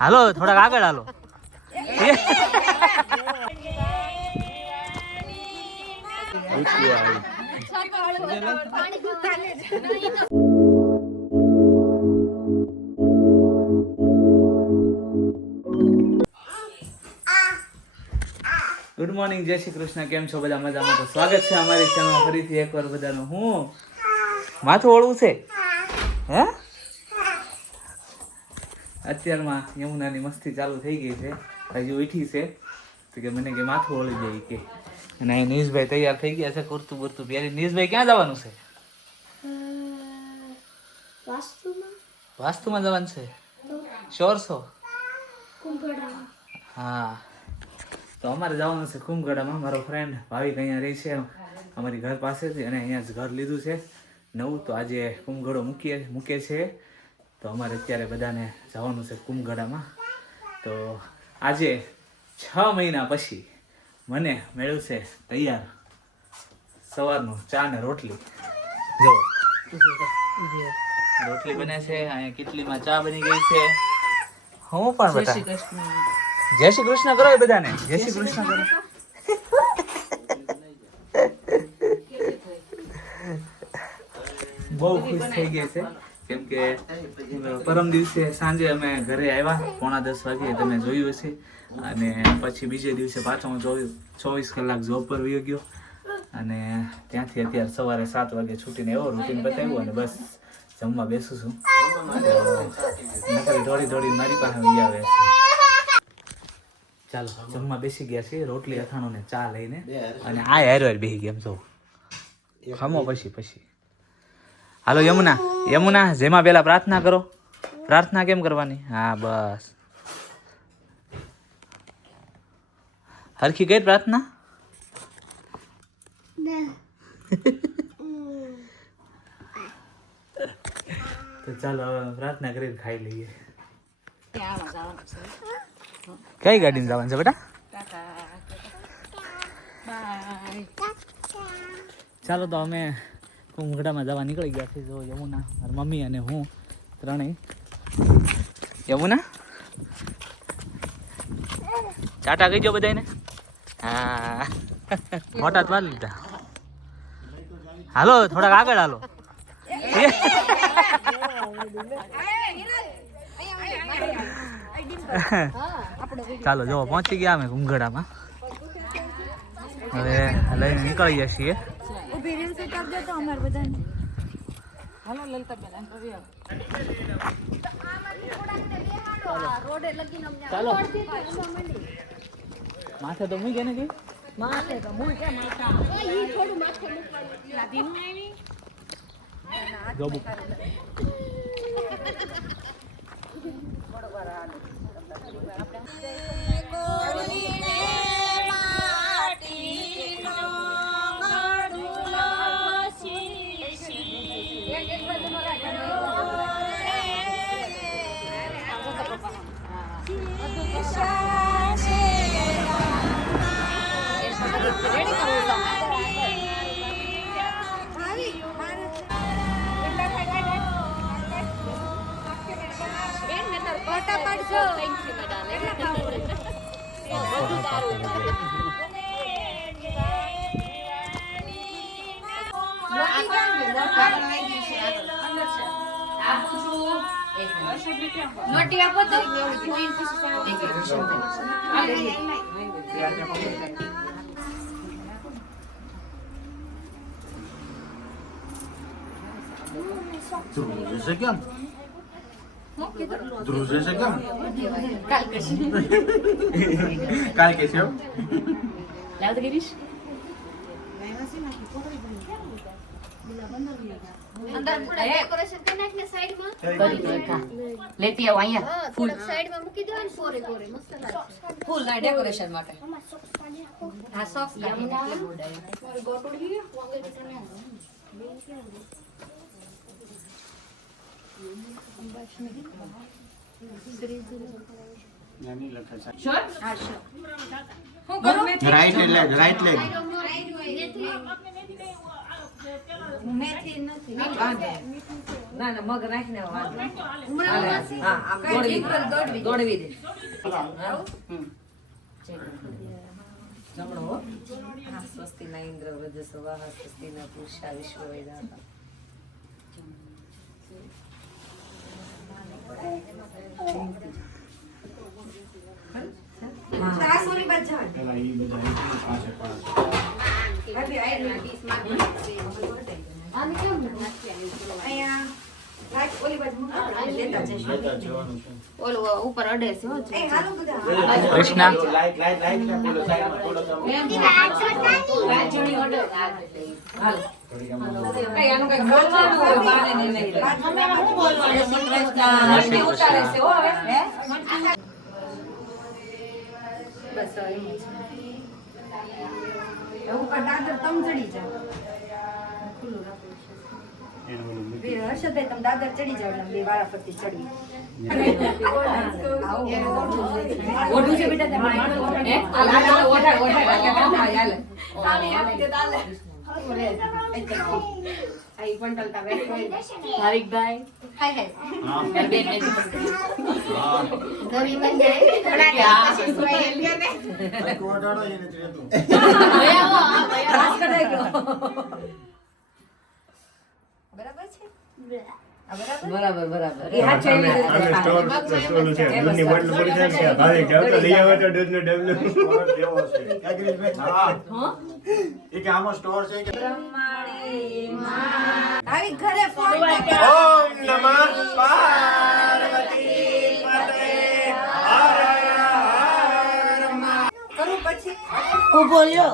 હાલો થોડાક આગળ હાલો. Good morning, જય શ્રી કૃષ્ણ. કેમ છો બધા? મજામાં? તો સ્વાગત છે અમારી ચેનલમાં ફરીથી એકવાર બધાનું. હું માથું ઓળવું છે હે? અત્યારમાં યમુનાની મસ્તી ચાલુ થઈ ગઈ છે. હજી ઉઠી છે તો કે મને કે માથું ઓળી જાય કે. અને અહીં નીશભાઈ તૈયાર થઈ ગયા છે કુર્તું બુર્તું પહેરી. નીશભાઈ ક્યાં જવાનું છે? વાસ્તુમાં જવાનું છે. શ્યોર છો? હા, તો અમારે જવાનું છે કુંભગઢામાં. મારો ફ્રેન્ડ ભાવિક અહીંયા રહી છે અમારી ઘર પાસેથી, અને અહીંયા જ ઘર લીધું છે નવું. તો આજે કુંભગઢો મૂકે છે. તો અમારે અત્યારે બધાને જવાનું છે કુંભગઢામાં. તો આજે 6 મહિના પછી મને મળ્યું છે તૈયાર સવારનું ચા ને રોટલી. જો રોટલી બને છે, અહીંયા કેટલીમાં ચા બની ગઈ છે. હું પણ બતા જય શ્રી કૃષ્ણ કરો એ બધાને. જય શ્રી કૃષ્ણ કરો. બહુ ખુશ થઈ ગઈ છે કેમ કે પરમ દિવસે સાંજે અમે ઘરે આવ્યા 9:30 વાગે, તમે જોયું હશે. અને પછી બીજે દિવસે પાછો હું 24 કલાક જોબ પર વયો ગયો. અને ત્યાંથી અત્યારે સવારે 7 વાગે છૂટીને એવો રૂટીન બતાવ્યું અને બસ જમવા બેસું છું. નકરી દોડી મારી પાસે આવી આવે છે. ચાલો જમવા બેસી ગયા છે, રોટલી અથાણું ને ચા લઈને. અને આ હેરો બેસી ગયા. એમ જો ખમો પછી હાલો યમુના જેમાં પેલા પ્રાર્થના કરો. પ્રાર્થના કેમ કરવાની? હા બસ હરખી કઈ પ્રાર્થના. તો ચાલો હવે પ્રાર્થના કરીને ખાઈ લઈએ. કઈ ગાડીમાં જવાનું છે બેટા? ચાલો તો અમે કુંભગઢામાં જવા નીકળી ગયા છે. જો યમુના, મારી મમ્મી અને હું ત્રણેય. યમુના ચાટા કહીજો બધાને. હા મોટા જ વાર લીધા. હાલો થોડાક આગળ હાલો. ચાલો જો પહોંચી ગયા અમે કુંભગઢામાં. હવે લઈને નીકળી ગયા છીએ. ચાલો માથે તો મૂકે ને કઈ માથે તો મૂકે માથા થોડું માથે મૂકવાનું લાદીનું આવી જોબુ બરોબર હાલો આપણે માટીનો ગડુલો શીશી એક મોટી આપો તો ધ્રુજે કેમ? ધ્રુજે છે કેમ? કાલ કે છે લાવ તો ગીરીશ અંદર થોડા ડેકોરેશન કરી નાખને સાઈડમાં કરી દેખા લેતી આવ અહીંયા ફૂલ સાઈડમાં મૂકી દેવાનું પોરે પોરે મસ્ત લાગશે ફૂલ ના ડેકોરેશન માટે હા સોક્સ યમુના ગોટોડી વાંગે કિતને નાની લખા છે. શ્યોર હા શ્યોર હું કરું રાઈટ લેગ મેથી નથી ના ના મગ નાખીને વાંધો ઉમરા માસી હા આમ દોડવી દે જમણો હો સ્વસ્તિ ના ઇન્દ્ર વધ સવાહ સ્વસ્તિ ના પુરુષા વિશ્વ વેદાતા આને કેમ નથી ઓલો ઉપર અડે છે હો કૃષ્ણા હર્ષદભાઈ તમે દાદર ચડી જાવ એટલે બે વાળા ફરતી ચડવી ઓઢું છે બેટા તમારે ભાવિકભાઈ હાય હા બેન નવી બંધાય કોટાડો એને રહેતું બરાબર છે બરાબર બરાબર એ હાથ ચાલી અમે સ્ટોર ઓલું છે દૂધની બોટલ પડી જાય છે ભાવે જાવ તો લઈ આવો તો દૂધનો ડબલો સ્ટોર કેવો છે કાગરીભાઈ હા એ કે આમાં સ્ટોર છે કે આવી ઘરે ફોન ઓમ નમઃ પાર્વતી પતે હર હર કરું પછી હું બોલ્યો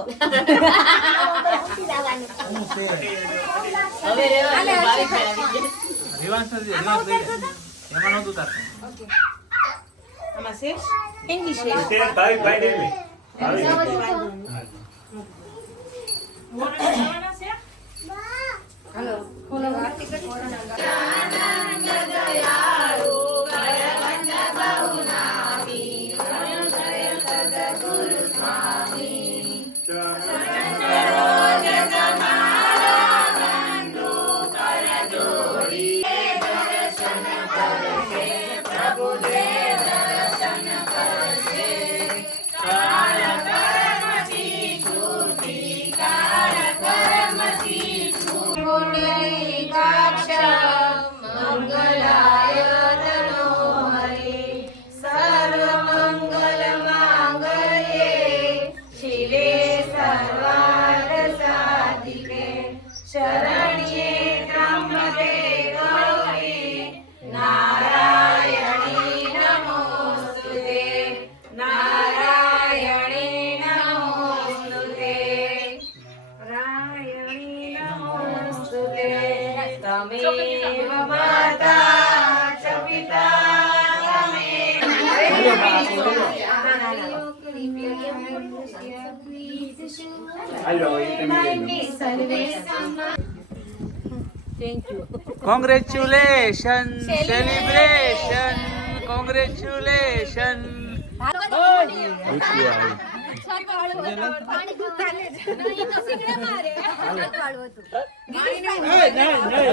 હવે રેવા ભાવિકભાઈ રિવાન્સ નથી રિવાન્સ લઈ લે એમાં નહોતું તાર આમાં છે ઇંગ્લિશ તે ભાઈ ભાઈ ને હાલો ખોલો આરતી કરી કોંગ્રેચ્યુલેશન સેલિબ્રેશન કોંગ્રેચ્યુલેશન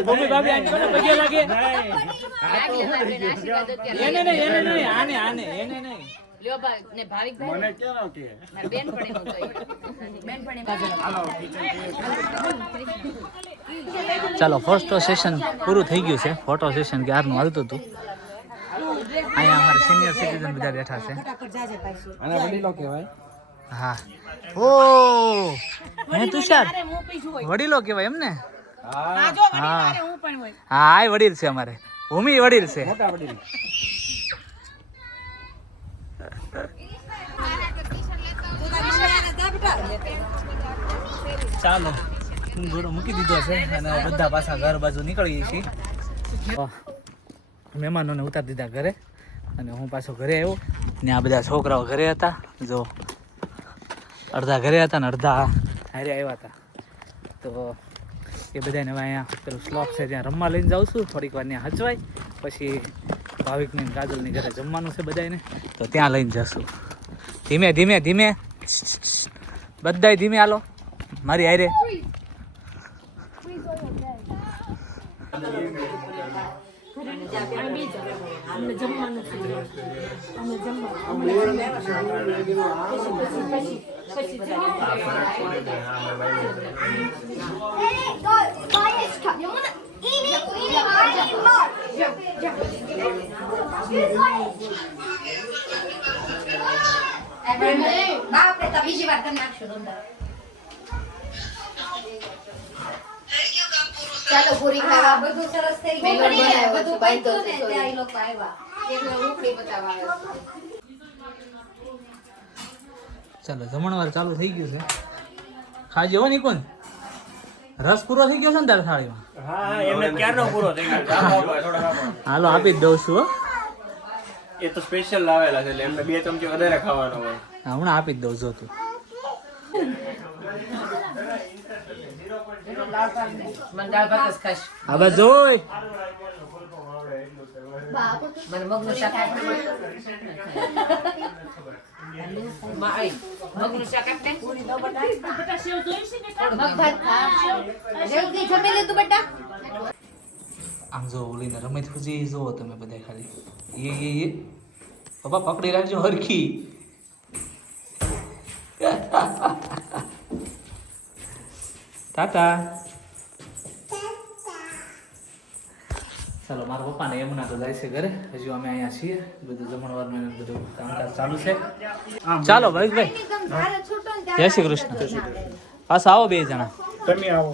મમ્મી ભાભી આને કોને પગે લાગે એને નહીં આને આને એને નહીં લ્યો ભાઈ ને ભાવિકભાઈ મને કેનો કે મારી બેનપણી નું કહી બેનપણી ચાલો ફર્સ્ટ સેશન પૂરું થઈ ગયું છે ફોટો સેશન ક્યારનું હાલતું હતું અહીંયા અમારે સિનિયર સિટીઝન બધા બેઠા છે આને વડીલો કહેવાય હા ઓ હે તુષાર વડીલો કહેવાય એમ ને હા હા આ વડીલ છે અમારે ભૂમિ વડીલ છે મોટા વડીલ ચાલો ઘોડો મૂકી દીધો છે અને બધા પાછા ઘર બાજુ નીકળીએ છીએ મહેમાનોને ઉતારી દીધા ઘરે અને હું પાછો ઘરે આવ્યો ને આ બધા છોકરાઓ ઘરે હતા જો અડધા ઘરે હતા ને અડધા હારે આવ્યા હતા તો એ બધાને હવે અહીંયા પેલું સ્લોપ છે ત્યાં રમવા લઈને જાઉં છું થોડીક વાર ત્યાં હચવાય પછી ભાવિકની ને કાજલની ઘરે જમવાનું છે બધાને તો ત્યાં લઈને જશું ધીમે ધીમે ધીમે બધાય ધીમે હાલો મારી હારે બાપરે તો બીજી વાર કરી નાખશું અંદર. ચાલો પૂરી ખાવા બધું સરસ થઈ મેં ગયું. પણ એ બધું બાંધ્યો બાંધ્યું ને છે, ત્યાં ઈ લોકો આવ્યા. એટલે ઉપડી બતાવવા આવ્યો છું. ચાલો જમણવાર ચાલુ થઈ ગયું છે. ખાજે હો નિકુંજ. રસ પૂરો થઈ ગયો છે ને તારે થાળીમાં? હા એમને ક્યારનો પૂરો થઈ ગયો ચાલો થોડા આપો. હાલો આપી જ દઉં છું હો. એ તો સ્પેશિયલ લાવેલા છે એટલે એમને 2 ચમચી વધારે ખાવાનો હોય. હા, હમણાં આપી જ દઉં છું તું. મને દાળ ભાત જ ખાઈશ. હવે જોઈ મને મગનું શાક આપી દે. મગનું શાક આપી દે. મગ ભાત ખા. જલ્દી જમી લીધું બેટા? આમ જો ઓલીને રમત ખુજી જોવો તમે બધા ખાલી એ પપ્પા પકડી રાખજો હરખી. ટાટા. ચાલો મારા પપ્પાને યમુના તો જાય છે ઘરે. હજુ અમે અહીંયા છીએ. બધું જમણવારનું એનું બધું કામકાજ ચાલુ છે. ચાલો ભાઈ ભાઈ. જય શ્રી કૃષ્ણ. પાછા આવો 2 જણા. તમે આવો.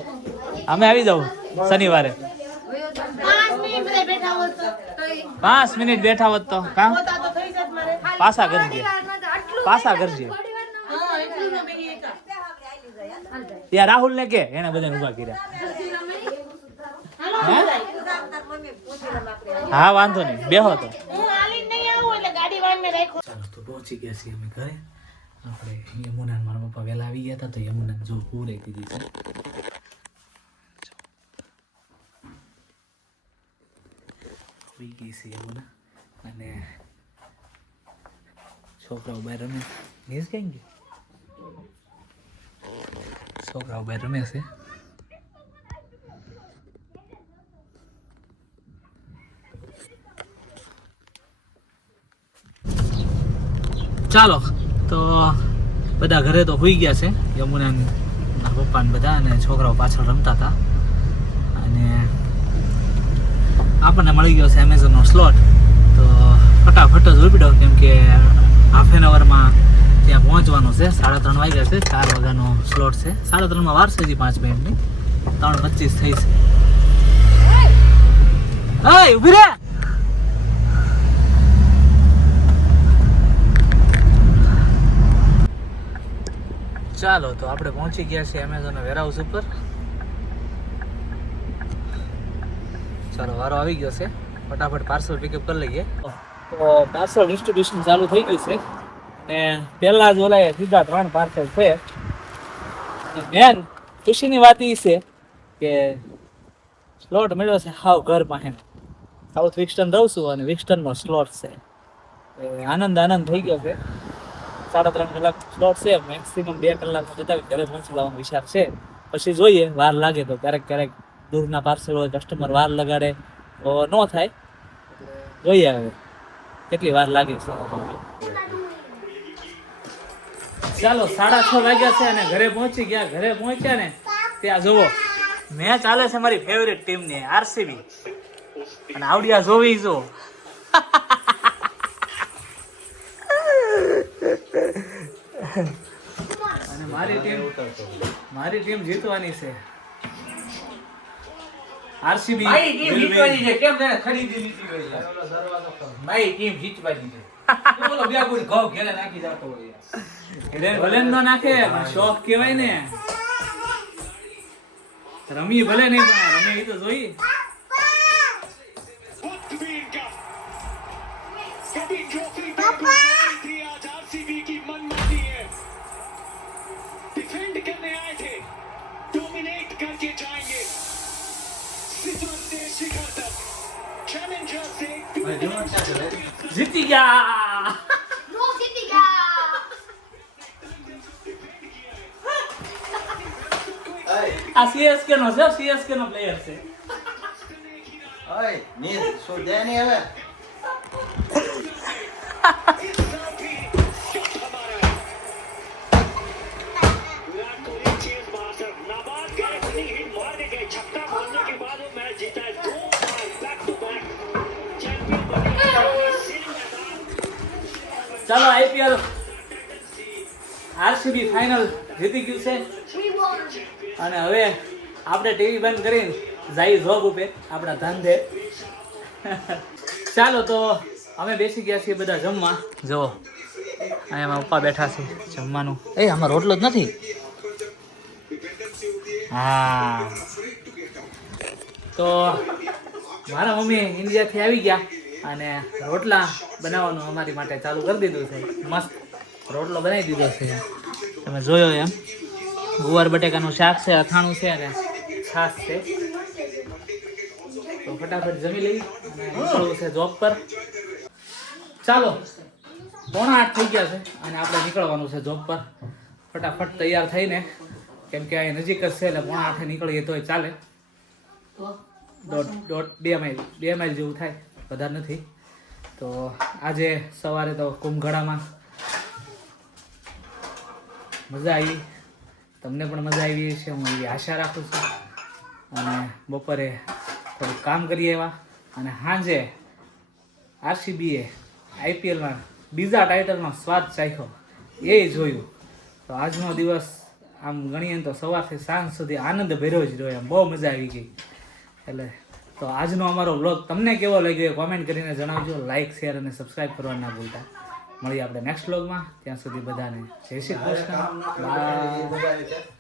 અમે આવી જાવ શનિવારે. 5 મિનિટ બેઠા હોત તો કામ પાછા કરજે. પાછા કરજે. ત્યાં રાહુલ ને કે એને બધાને ઉભા કર્યા. હે? હા વાંધો નહીં બેહો તો. ચાલો તો પહોંચી ગયા છીએ અમે ઘરે. આપણે યમુના મારા પપ્પા વહેલા આવી ગયા હતા તો યમુના જો પૂરે કીધી છે. આવી ગઈ છે યમુના અને છોકરાઓ બહાર રમે. નીસ કઈ ગઈ? છોકરાઓ બહાર રમે છે. ચાલો તો બધા ઘરે તો હોઈ ગયા છે. યમુના પપ્પા ને બધા અને છોકરાઓ પાછળ રમતા હતા અને આપણને મળી ગયો છે એમેઝોનનો સ્લોટ. તો ફટાફટ જ ઉપડ્યો કેમ કે હાફ એન અવરમાં ત્યાં પહોંચવાનું છે. 3:30 વાગ્યા છે. 4 વાગ્યાનો સ્લોટ છે. 3:30 વાર છે. 5 મિનિટની 3:25 થઈ છે. hey ઉભી રે. ચાલો તો આપણે પહોંચી ગયા છીએ એમેઝોન વેરહાઉસ ઉપર. ચાલો વારો આવી ગયો છે. ફટાફટ પાર્સલ પિકઅપ કરી લઈએ. તો પાર્સલ ડિસ્ટ્રીબ્યુશન ચાલુ થઈ ગયું છે ને પહેલા જ ઓલાએ સીધા 3 પાર્સલ છે. મેન ખુશીની વાત એ છે કે સ્લોટ મળ્યો છે હાવ ઘર પાસે. સાઉથ વિક્સ્ટન રહું છું અને વિક્સ્ટનનો સ્લોટ છે. આનંદ થઈ ગયો છે. 3.5 કલાક સ્લોટ છે. મેક્સિમમ 2 કલાકમાં જતા ઘરે પહોંચી લાવવાનો વિચાર છે. પછી જોઈએ વાર લાગે તો ક્યારેક દૂરના પાર્સલ હોય કસ્ટમર વાર લગાડે તો ન થાય. જોઈએ હવે કેટલી વાર લાગે છે. ચાલો 6:30 વાગ્યા છે અને ઘરે પહોંચી ગયા. ઘરે પહોંચ્યા ને ત્યાં જુઓ મેચ ચાલે છે મારી ફેવરેટ ટીમની આરસીબી અને આવડિયા જોવી જો. અને મારી ટીમ જીતવાની છે. આરસીબી મારી ટીમ જીતવાની છે. કેમ તને ખરીદી લીધી હોય? મારી ટીમ જીતવાની છે. બોલો બે કોઈ ઘઉં ઘેરે નાખી જાતો હોય. ભલે ન નાખે શોખ કહેવાય ને. રમી ભલે નહીં પણ રમી તો જોઈ. જીતી ગયા. આ સીએસકે નો છે. સીએસકે નો પ્લેયર છે. ઓય નીર શું દે ની હવે ચાલો આઈપીએલ આરસીબી ફાઇનલ જીતી ગયું છે અને હવે આપણે ટીવી બંધ કરીને જઈ જોબ ઉપર આપણા ધંધે. ચાલો તો અમે બેસી ગયા છીએ બધા જમવા. જો અહીંયા પપ્પા બેઠા છે જમવાનું. આમાં રોટલો જ નથી. હા તો મારા મમ્મી ઇન્ડિયાથી આવી ગયા અને રોટલા બનાવવાનું અમારી માટે ચાલુ કરી દીધું છે. મસ્ત રોટલો બનાવી દીધો છે. તમે જોયો એમ ગુવાર બટેકાનું શાક છે, અથાણું છે અને છાશ છે. તો ફટાફટ જમી લઈ અને નીકળવું છે જોબ પર. ચાલો 7:45 થઈ ગયા છે અને આપણે નીકળવાનું છે જોબ પર. ફટાફટ તૈયાર થઈને, કેમ કે અહીં નજીક જ છે એટલે 7:45 નીકળીએ તોય ચાલે. 2 માઇલ જેવું થાય, વધારે નથી. તો આજે સવારે તો કુંભઘડામાં મજા આવી, તમને પણ મજા આવી છે હું એવી આશા રાખું છું. અને બપોરે થોડું કામ કરીએ એવા અને સાંજે આરસીબીએ આઈપીએલમાં બીજા ટાઇટલનો સ્વાદ ચાખ્યો એ જોયું. તો આજનો દિવસ આમ ગણીએ તો સવારથી સાંજ સુધી આનંદ ભર્યો જ રહ્યો. એમ બહુ મજા આવી ગઈ. એટલે તો આજનો અમારો વ્લોગ તમને કેવો લાગ્યો એ કોમેન્ટ કરીને જણાવજો. લાઇક, શેર અને સબસ્ક્રાઈબ કરવા ના ભૂલતા. મળીએ આપણે નેક્સ્ટ વ્લોગમાં. ત્યાં સુધી બધાને જય શ્રી કૃષ્ણ. બાય.